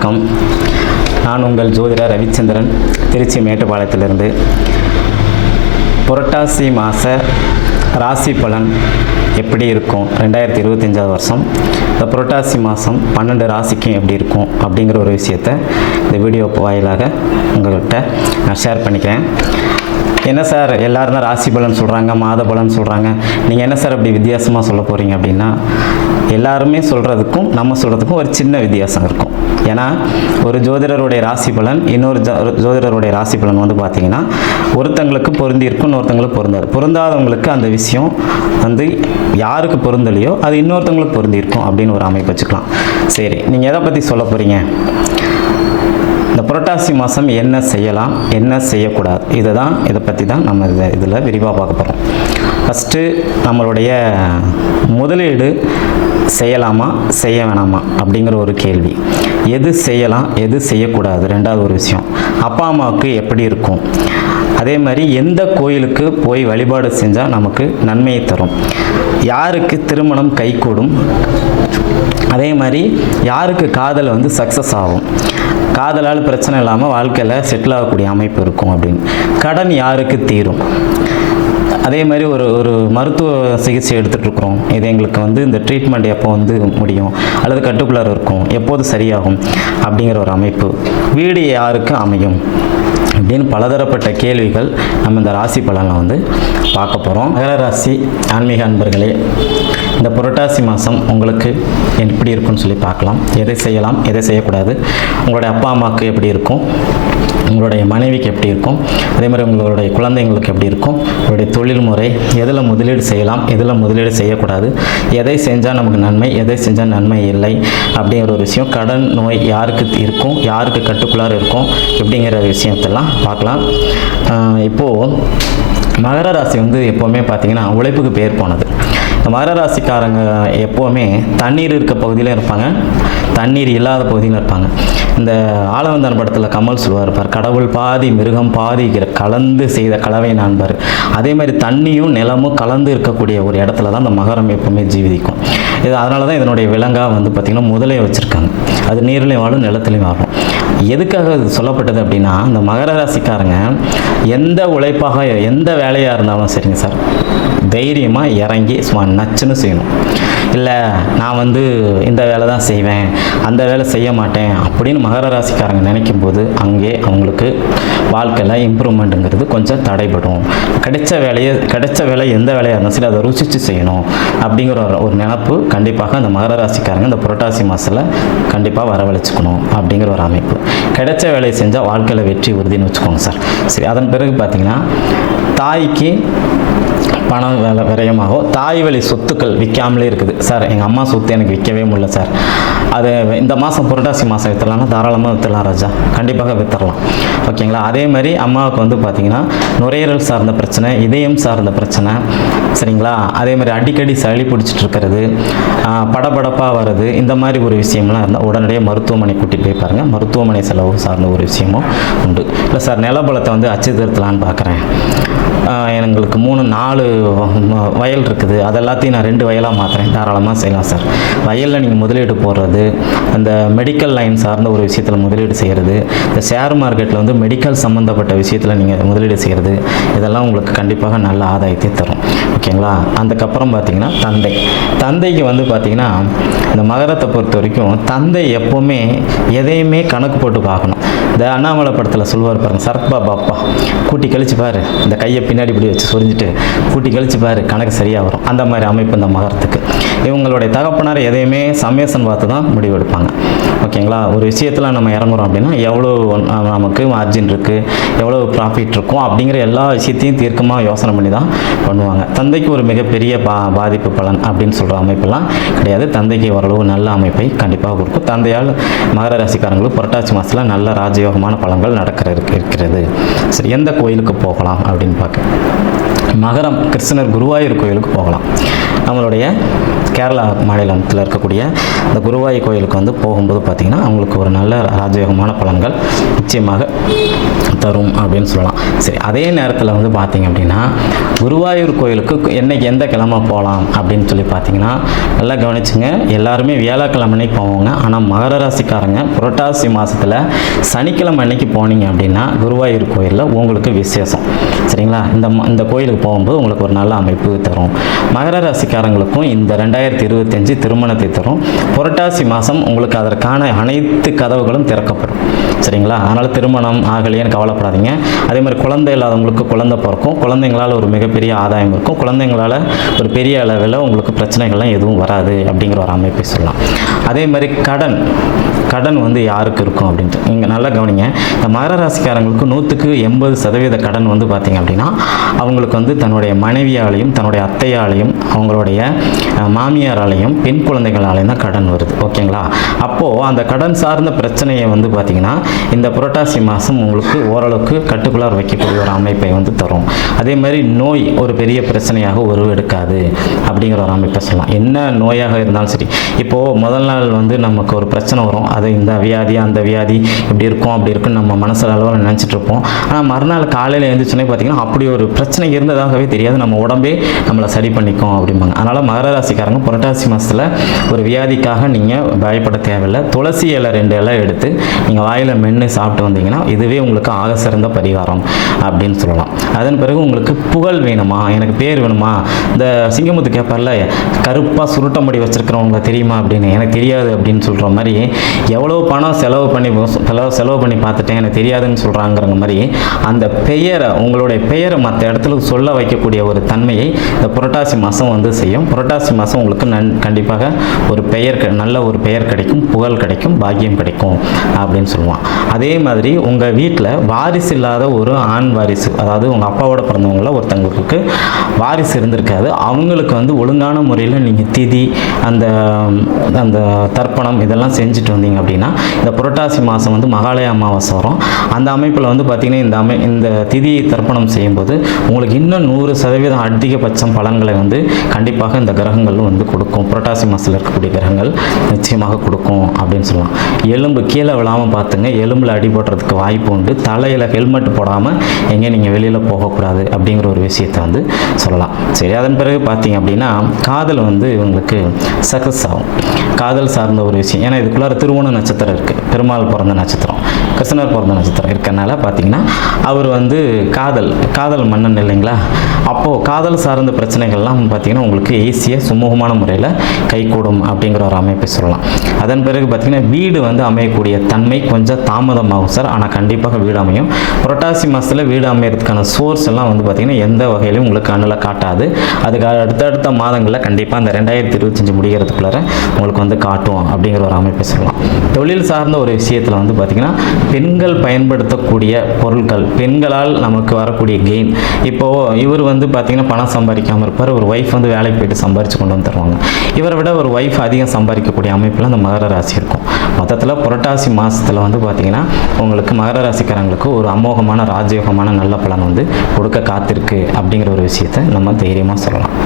வணக்கம். நான் உங்கள் ஜோதிடர் ரவிச்சந்திரன், திருச்சி மேட்டுப்பாளையத்திலிருந்து. புரட்டாசி மாத ராசி பலன் எப்படி இருக்கும் 2025 வருஷம், இந்த புரட்டாசி மாதம் 12 ராசிக்கும் எப்படி இருக்கும் அப்படிங்கிற ஒரு விஷயத்தை இந்த வீடியோ வாயிலாக உங்கள்கிட்ட நான் ஷேர் பண்ணிக்கிறேன். என்ன சார் எல்லோரும் தான் ராசி பலன் சொல்கிறாங்க, மாத பலன் சொல்கிறாங்க, நீங்கள் என்ன சார் அப்படி வித்தியாசமாக சொல்ல போகிறீங்க அப்படின்னா, எல்லாருமே சொல்கிறதுக்கும் நம்ம சொல்கிறதுக்கும் ஒரு சின்ன வித்தியாசம் இருக்கும். ஏன்னா ஒரு ஜோதிடருடைய ராசி பலன் இன்னொரு ஜோதிடருடைய ராசி பலன் வந்து பார்த்திங்கன்னா ஒருத்தங்களுக்கு பொருந்தி இருக்கும், இன்னொருத்தங்களுக்கு பொருந்தாது. பொருந்தாதவங்களுக்கு அந்த விஷயம் வந்து யாருக்கு பொருந்தலையோ அது இன்னொருத்தவங்களுக்கு பொருந்தி இருக்கும் அப்படின்னு ஒரு அமைப்பு வச்சுக்கலாம். சரி, நீங்கள் எதை பற்றி சொல்ல போகிறீங்க, இந்த புரட்டாசி மாதம் என்ன செய்யலாம், என்ன செய்யக்கூடாது, இதை பற்றி தான் நம்ம இதில் விரிவாக பார்க்க போகிறோம். ஃபஸ்ட்டு நம்மளுடைய முதலீடு செய்யலாமா செய்ய வேணாமா அப்படிங்கிற ஒரு கேள்வி. எது செய்யலாம் எது செய்யக்கூடாது, ரெண்டாவது ஒரு விஷயம். அப்பா அம்மாவுக்கு எப்படி இருக்கும், அதே மாதிரி எந்த கோயிலுக்கு போய் வழிபாடு செஞ்சால் நமக்கு நன்மையை தரும், யாருக்கு திருமணம் கைகூடும், அதே மாதிரி யாருக்கு காதல் வந்து சக்ஸஸ் ஆகும், காதலால் பிரச்சனை இல்லாமல் வாழ்க்கையில் செட்டில் ஆகக்கூடிய அமைப்பு இருக்கும் அப்படின்னு, கடன் யாருக்கு தீரும், அதே மாதிரி ஒரு மருத்துவ சிகிச்சை எடுத்துகிட்ருக்குறோம், இது எங்களுக்கு வந்து இந்த ட்ரீட்மெண்ட் எப்போ வந்து முடியும் அல்லது கட்டுக்குள்ளார இருக்கும், எப்போது சரியாகும் அப்படிங்கிற ஒரு அமைப்பு, வீடு யாருக்கு அமையும் அப்படின்னு பலதரப்பட்ட கேள்விகள் நம்ம இந்த ராசி பலனில் வந்து பார்க்க போகிறோம். மகர ராசி ஆன்மீக அன்பர்களே, இந்த புரட்டாசி மாதம் உங்களுக்கு எப்படி இருக்குன்னு சொல்லி பார்க்கலாம். எதை செய்யலாம் எதை செய்யக்கூடாது, உங்களுடைய அப்பா அம்மாவுக்கு எப்படி இருக்கும், உங்களுடைய மனைவிக்கு எப்படி இருக்கும், அதே மாதிரி உங்களுடைய குழந்தைங்களுக்கு எப்படி இருக்கும், உங்களுடைய தொழில் முறை, எதில் முதலீடு செய்யலாம் எதில் முதலீடு செய்யக்கூடாது, எதை செஞ்சால் நமக்கு நன்மை எதை செஞ்சால் நன்மை இல்லை அப்படிங்கிற ஒரு விஷயம், கடன் நோய் யாருக்கு இருக்கும் யாருக்கு கட்டுக்குள்ளார இருக்கும் இப்படிங்கிற விஷயத்தெல்லாம் பார்க்கலாம். இப்போது மகர ராசி வந்து எப்போவுமே பார்த்திங்கன்னா உழைப்புக்கு பேர் போனது. இந்த மகர ராசிக்காரங்க எப்போவுமே தண்ணீர் இருக்க பகுதியிலும் இருப்பாங்க, தண்ணீர் இல்லாத பகுதியிலும் இருப்பாங்க. இந்த ஆளவந்தான் படத்தில் கமல் சொல்வார் பார், கடவுள் பாதி மிருகம் பாதி கலந்து செய்த கலவை நான்பார். அதே மாதிரி தண்ணியும் நிலமும் கலந்து இருக்கக்கூடிய ஒரு இடத்துல தான் இந்த மகரம் எப்போவுமே ஜீவிக்கும். இது அதனால தான் இதனுடைய விலங்காக வந்து பார்த்திங்கன்னா முதலையை வச்சுருக்காங்க. அது நீர்லையும் வாழும் நிலத்துலையும் வாழும். எதுக்காக இது சொல்லப்பட்டது அப்படின்னா, இந்த மகர ராசிக்காரங்க எந்த உழைப்பாக எந்த வேலையாக இருந்தாலும் சரிங்க சார், தைரியமாக இறங்கி சும்மா நச்சுன்னு செய்யணும். இல்லை நான் வந்து இந்த வேலை தான் செய்வேன் அந்த வேலை செய்ய மாட்டேன் அப்படின்னு மகர ராசிக்காரங்க நினைக்கும் போது அங்கே அவங்களுக்கு வாழ்க்கையில் இம்ப்ரூவ்மெண்ட்டுங்கிறது கொஞ்சம் தடைபடும். கிடைச்ச வேலை எந்த வேலையாக இருந்தாலும் சரி அதை ருசித்து செய்யணும் அப்படிங்கிற ஒரு நினப்பு கண்டிப்பாக அந்த மகர ராசிக்காரங்க இந்த புரட்டாசி மாதத்தில் கண்டிப்பாக வரவழைச்சிக்கணும் அப்படிங்கிற ஒரு அமைப்பு. கிடைச்ச வேலையை செஞ்சால் வாழ்க்கையில் வெற்றி உறுதின்னு வச்சுக்கோங்க சார். சரி, அதன் பிறகு பார்த்திங்கன்னா தாய்க்கு பணம் விரயமாகும். தாய் வழி சொத்துக்கள் விற்காமலே இருக்குது சார், எங்கள் அம்மா சொத்து எனக்கு விற்கவே முடியல சார், அது இந்த மாதம் புரட்டாசி மாதம் விற்றுலாம்னா தாராளமாக விற்றுலாம் ராஜா, கண்டிப்பாக விற்றுடலாம். ஓகேங்களா. அதே மாதிரி அம்மாவுக்கு வந்து பார்த்திங்கன்னா நுரையீரல் சார்ந்த பிரச்சனை, இதயம் சார்ந்த பிரச்சனை, சரிங்களா. அதே மாதிரி அடிக்கடி சளி பிடிச்சிட்டு இருக்கிறது, படபடப்பாக வருது, இந்த மாதிரி ஒரு விஷயம்லாம் இருந்தால் உடனடியாக மருத்துவமனை கூட்டிகிட்டு போய் பாருங்கள். மருத்துவமனை செலவு சார்ந்த ஒரு விஷயமும் உண்டு. இல்லை சார் நிலபலத்தை வந்து அச்சு திருத்தலான்னு பார்க்குறேன், எங்களுக்கு 3-4 வயல் இருக்குது, அது எல்லாத்தையும் நான் 2 வயலாக மாற்றுறேன், தாராளமாக செய்யலாம் சார். வயலில் நீங்கள் முதலீடு போடுறது, அந்த மெடிக்கல் லைன் சார்ந்த ஒரு விஷயத்தில் முதலீடு செய்கிறது, இந்த ஷேர் மார்க்கெட்டில் வந்து மெடிக்கல் சம்மந்தப்பட்ட விஷயத்தில் நீங்கள் முதலீடு செய்கிறது, இதெல்லாம் உங்களுக்கு கண்டிப்பாக நல்ல ஆதாயத்தை தரும். ஓகேங்களா. அதுக்கப்புறம் பார்த்திங்கன்னா தந்தைக்கு வந்து பார்த்திங்கன்னா இந்த மகரத்தை பொறுத்த வரைக்கும் தந்தை எப்போவுமே எதையுமே கணக்கு போட்டு பார்க்கணும். இந்த அண்ணாமலை படத்தில் சொல்லுவார் பாருங்க, சரப்பா பாப்பா கூட்டி கழிச்சு பாரு, இந்த கையை பின்னாடி இப்படி வச்சு சொரிஞ்சிட்டு கூட்டி கழிச்சு பாரு, கணக்கு சரியாக வரும். அந்த மாதிரி அமைப்பு இந்த மகரத்துக்கு. இவங்களுடைய தகப்பனார் எதையுமே சமேசன் பார்த்து தான் முடிவெடுப்பாங்க. ஓகேங்களா. ஒரு விஷயத்தில் நம்ம இறங்குறோம் அப்படின்னா எவ்வளோ நமக்கு மார்ஜின் இருக்குது, எவ்வளோ ப்ராஃபிட் இருக்கும் அப்படிங்கிற எல்லா விஷயத்தையும் தீர்க்கமாக யோசனை பண்ணி தான் பண்ணுவாங்க. தந்தைக்கு ஒரு மிகப்பெரிய பாதிப்பு பலன் அப்படின்னு சொல்கிற அமைப்பெல்லாம் கிடையாது. தந்தைக்கு ஓரளவு நல்ல அமைப்பை கண்டிப்பாக கொடுக்கும். தந்தையால் மகர ராசிக்காரங்களுக்கு புரட்டாசி மாதத்தில் நல்ல ராஜயோகமான பலன்கள் இருக்கிறது. சரி, எந்த கோயிலுக்கு போகலாம் அப்படின்னு பார்க்க, மகரம் கிருஷ்ணர் குருவாயூர் கோயிலுக்கு போகலாம். நம்மளுடைய கேரளா மாநிலத்தில் இருக்கக்கூடிய இந்த குருவாயூர் கோயிலுக்கு வந்து போகும்போது பார்த்திங்கன்னா அவங்களுக்கு ஒரு நல்ல ராஜயோகமான பலன்கள் நிச்சயமாக தரும் அப்படின்னு சொல்லலாம். சரி, அதே நேரத்தில் வந்து பார்த்திங்க அப்படின்னா குருவாயூர் கோயிலுக்கு என்னைக்கு எந்த கிழமை போகலாம் அப்படின்னு சொல்லி பார்த்தீங்கன்னா நல்லா கவனிச்சுங்க. எல்லாருமே வியாழக்கிழமை அன்னைக்கு போவாங்க. ஆனால் மகர ராசிக்காரங்க புரட்டாசி மாதத்தில் சனிக்கிழமை அன்னைக்கு போனீங்க அப்படின்னா குருவாயூர் கோயிலில் உங்களுக்கு விசேஷம். சரிங்களா? இந்த கோயிலுக்கு போகும்போது உங்களுக்கு ஒரு நல்ல அமைப்பு தரும். மகர ராசிக்காரங்களுக்கும் இந்த 2025 திருமணத்தை தரும். புரட்டாசி மாதம் உங்களுக்கு அதற்கான அனைத்து கதவுகளும் திறக்கப்படும். சரிங்களா? அதனால் திருமணம் ஆகலையேன்னு கவலைப்படாதீங்க. அதே மாதிரி குழந்தை இல்லாதவங்களுக்கு குழந்தை பிறக்கும். குழந்தைங்களால் ஒரு மிகப்பெரிய ஆதாயம் இருக்கும். குழந்தைங்களால் ஒரு பெரிய அளவில் உங்களுக்கு பிரச்சனைகள்லாம் எதுவும் வராது அப்படிங்கிற ஒரு அமைப்பை சொல்லலாம். அதே மாதிரி கடன் வந்து யாருக்கு இருக்கும் அப்படின்ட்டு நீங்கள் நல்லா கவனிங்க. இந்த மகர ராசிக்காரங்களுக்கு 100% கடன் வந்து பார்த்திங்க அப்படின்னா அவங்களுக்கு வந்து தன்னுடைய மனைவியாலையும் தன்னுடைய அத்தையாலையும் அவங்களுடைய மாமியாராலையும் பெண் குழந்தைகளாலையும் தான் கடன் வருது. ஓகேங்களா? அப்போது அந்த கடன் சார்ந்த பிரச்சனையை வந்து பார்த்திங்கன்னா இந்த புரட்டாசி மாதம் உங்களுக்கு ஓரளவுக்கு கட்டுக்குள்ளார வைக்கக்கூடிய ஒரு அமைப்பை வந்து தரும். அதே மாதிரி நோய் ஒரு பெரிய பிரச்சனையாக உருவெடுக்காது அப்படிங்கிற ஒரு அமைப்பை சொல்லலாம். என்ன நோயாக இருந்தாலும் சரி, இப்போது முதல் நாள் வந்து நமக்கு ஒரு பிரச்சனை வரும். அது இந்த வியாதி அந்த வியாதி இப்படி இருக்கும் அப்படி இருக்குன்னு நம்ம மனசில் அளவில் நினச்சிட்டு இருப்போம். ஆனால் மறுநாள் காலையில் எழுந்திரிச்சோன்னே பார்த்திங்கன்னா அப்படி ஒரு பிரச்சனை இருந்ததாகவே தெரியாது. நம்ம உடம்பே நம்மளை சரி பண்ணிக்கும் அப்படிம்பாங்க. அதனால் மகர ராசிக்காரங்க புரட்டாசி மாதத்தில் ஒரு வியாதிக்காக நீங்கள் பயப்பட தேவையில்லை. துளசி இலை 2 இலை எடுத்து நீங்கள் வாயில் மென்று சாப்பிட்டு வந்தீங்கன்னா இதுவே உங்களுக்கு ஆக சிறந்த பரிகாரம் அப்படின்னு சொல்லலாம். அதன் பிறகு உங்களுக்கு புகழ் வேணுமா, எனக்கு பேர் வேணுமா, இந்த சிங்கமுத்து கேட்பார்ல கருப்பாக சுருட்ட முடி வச்சுருக்கிறவங்க தெரியுமா அப்படின்னு, எனக்கு தெரியாது அப்படின்னு சொல்கிற மாதிரி எவ்வளோ பணம் செலவு பண்ணி பார்த்துட்டேன் எனக்கு தெரியாதுன்னு சொல்கிறாங்கிற மாதிரி அந்த பெயரை உங்களுடைய பெயரை மற்ற இடத்துல சொல்ல வைக்கக்கூடிய ஒரு தன்மையை இந்த புரட்டாசி மாதம் வந்து செய்யும். புரட்டாசி மாதம் உங்களுக்கு கண்டிப்பாக ஒரு நல்ல ஒரு பெயர் கிடைக்கும், புகழ் கிடைக்கும், பாக்கியம் கிடைக்கும் அப்படின்னு சொல்லுவான். அதே மாதிரி உங்கள் வீட்டில் வாரிசு இல்லாத ஒரு ஆண் வாரிசு, அதாவது உங்கள் அப்பாவோட பிறந்தவங்கள ஒருத்தங்களுக்கு வாரிசு இருந்திருக்காது. அவங்களுக்கு வந்து ஒழுங்கான முறையில் நீங்கள் திதி அந்த தர்ப்பணம் இதெல்லாம் செஞ்சுட்டு வந்தீங்க அப்படின்னா இந்த புரட்டாசி மாதம் வந்து மகாலய அமாவாசை வரும். அந்த அமைப்பில் வந்து பார்த்திங்கன்னா இந்த திதி தர்ப்பணம் செய்யும்போது உங்களுக்கு இன்னும் 100% அதிகபட்சம் பலன்களை வந்து கண்டிப்பாக இந்த கிரகங்கள் வந்து கொடுக்கும். புரட்டாசி மாதத்தில் இருக்கக்கூடிய கிரகங்கள் நிச்சயமாக கொடுக்கும் அப்படின்னு சொல்லலாம். எலும்பு கீழே விழாமல் பார்த்துங்க. எலும்பில் அடிபடுறதுக்கு வாய்ப்பு உண்டு. தலையில் ஹெல்மெட் போடாமல் எங்கே நீங்கள் வெளியில் போகக்கூடாது அப்படிங்கிற ஒரு விஷயத்தை வந்து சொல்லலாம். சரி, அதன் பிறகு பார்த்தீங்க அப்படின்னா காதல் வந்து இவங்களுக்கு சக்ஸஸ் ஆகும். காதல் சார்ந்த ஒரு விஷயம். ஏன்னா இதுக்குள்ளார திருவோண நட்சத்திரம் இருக்குது, பெருமாள் பிறந்த நட்சத்திரம், கிருஷ்ணர் பிறந்த நட்சத்திரம் இருக்கனால பார்த்தீங்கன்னா அவர் வந்து காதல் மன்னன் இல்லைங்களா? அப்போது காதல் சார்ந்த பிரச்சனைகள்லாம் பார்த்தீங்கன்னா உங்களுக்கு ஈஸியாக சுமூகமான முறையில் கைகூடும் அப்படிங்கிற ஒரு அமைப்பை சொல்லலாம். அதன் பிறகு பார்த்தீங்கன்னா வீடு வந்து அமையக்கூடிய தன்மை கொஞ்சம் தாமதமாகும் சார், ஆனால் கண்டிப்பாக வீடு அமையும். புரட்டாசி மாதத்தில் வீடு அமையறதுக்கான சோர்ஸ் எல்லாம் வந்து பார்த்திங்கன்னா எந்த வகையிலும் உங்களுக்கு கண்ணில் காட்டாது. அதுக்கு அடுத்தடுத்த மாதங்களில் கண்டிப்பாக அந்த 2025 முடிகிறதுக்குள்ளார உங்களுக்கு வந்து காட்டும் அப்படிங்கிற ஒரு அமைப்பை சொல்லலாம். தொழில் சார்ந்த ஒரு விஷயத்தில் வந்து பார்த்திங்கன்னா பெண்கள் பயன்படுத்தக்கூடிய பொருட்கள், பெண்களால் நமக்கு வரக்கூடிய கெயின். இப்போது இவர் வந்து பார்த்திங்கன்னா பணம் சம்பாதிக்காமல் இருப்பார், ஒரு ஒய்ஃப் வந்து வேலைக்கு போயிட்டு சம்பாரித்து கொண்டு வந்து தருவாங்க. இவரை விட ஒரு ஒய்ஃப் அதிகம் சம்பாதிக்கக்கூடிய அமைப்பில் அந்த மகர ராசி இருக்கும். மொத்தத்தில் புரட்டாசி மாதத்தில் வந்து பார்த்திங்கன்னா உங்களுக்கு மகர ராசிக்காரங்களுக்கு ஒரு அமோகமான ராஜயோகமான நல்ல பலன் வந்து கொடுக்க காத்திருக்கு அப்படிங்கிற ஒரு விஷயத்தை நம்ம தைரியமாக சொல்லலாம்.